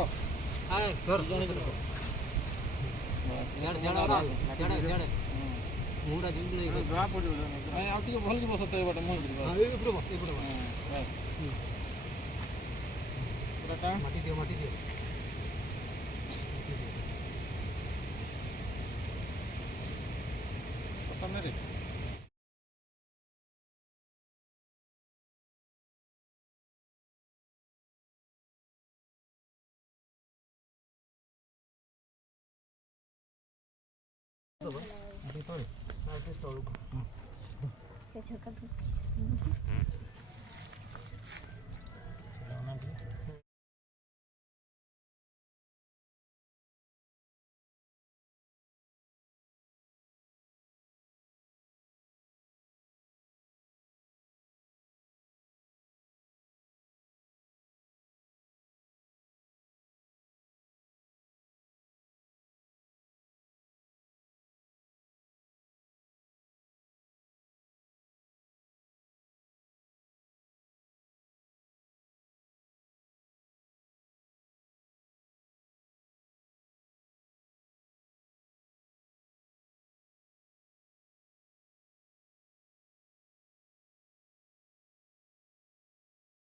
आए कर मुरा जुंगले ड्रा पड़ो आ आउटी को भल के बसते बट मोर हां ए पुरो हां पूरा का माटी दियो पता मेरे तो अभी तो आके तोड़ को